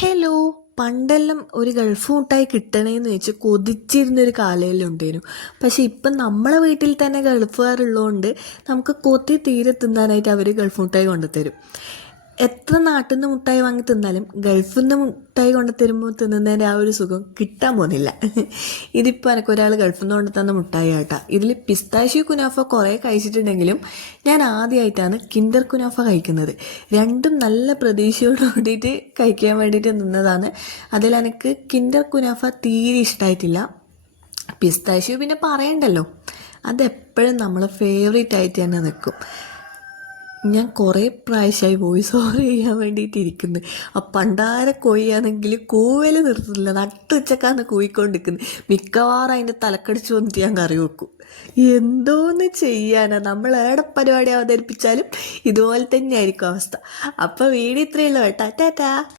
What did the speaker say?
Hello. പണ്ടെല്ലാം ഒരു Gulf മുട്ടായി കിട്ടണേന്ന് വെച്ച് കൊതിച്ചിരുന്നൊരു കാലമെല്ലാം ഉണ്ടായിരുന്നു. പക്ഷെ ഇപ്പം നമ്മളെ വീട്ടിൽ തന്നെ ഗൾഫുകാരുള്ളതുകൊണ്ട് നമുക്ക് കൊതി തീരെ തിന്നാനായിട്ട് അവർ ഗൾഫ് മുട്ടായി കൊണ്ടുതരും. എത്ര നാട്ടിൽ നിന്ന് മുട്ടായി വാങ്ങി തിന്നാലും ഗൾഫിൽ നിന്ന് മുട്ടായി കൊണ്ട് തരുമ്പോൾ തിന്നുന്നതിൻ്റെ ആ ഒരു സുഖം കിട്ടാൻ പോകുന്നില്ല. ഇതിപ്പോൾ എനിക്ക് ഒരാൾ ഗൾഫിൽ നിന്ന് കൊണ്ട് തന്ന മുട്ടായി ആട്ടാ. ഇതിൽ പിസ്താഷ്യോ കുനാഫ കുറേ കഴിച്ചിട്ടുണ്ടെങ്കിലും ഞാൻ ആദ്യമായിട്ടാണ് കിൻഡർ കുനാഫ കഴിക്കുന്നത്. രണ്ടും നല്ല പ്രതീക്ഷയോട് കൂടിയിട്ട് കഴിക്കാൻ വേണ്ടിയിട്ട് നിന്നതാണ്. അതിലെനിക്ക് കിൻഡർ കുനാഫ തീരെ ഇഷ്ടമായിട്ടില്ല. പിസ്താഷ്യോ പിന്നെ പറയണ്ടല്ലോ, അതെപ്പോഴും നമ്മൾ ഫേവറേറ്റ് ആയിട്ട് തന്നെ നിൽക്കും. ഞാൻ കുറേ പ്രാവശ്യമായി വോയിസ് ഓവർ ചെയ്യാൻ വേണ്ടിയിട്ട് ഇരിക്കുന്നു. ആ പണ്ടാര കോഴിയാണെങ്കിൽ കൂവൽ നിർത്തുന്നില്ല, നട്ടുച്ചക്കാന്ന് കൂയിക്കൊണ്ടിരിക്കുന്നത്. മിക്കവാറും അതിൻ്റെ തലക്കടിച്ച് വന്നിട്ട് ഞാൻ കറി വെക്കും. എന്തോന്ന് ചെയ്യാനാ, നമ്മൾ ഏടെ പരിപാടി അവതരിപ്പിച്ചാലും ഇതുപോലെ തന്നെയായിരിക്കും അവസ്ഥ. അപ്പോൾ വീഡിയോ ഇത്രയേ ഉള്ളൂ കേട്ടോ. ടാറ്റാ.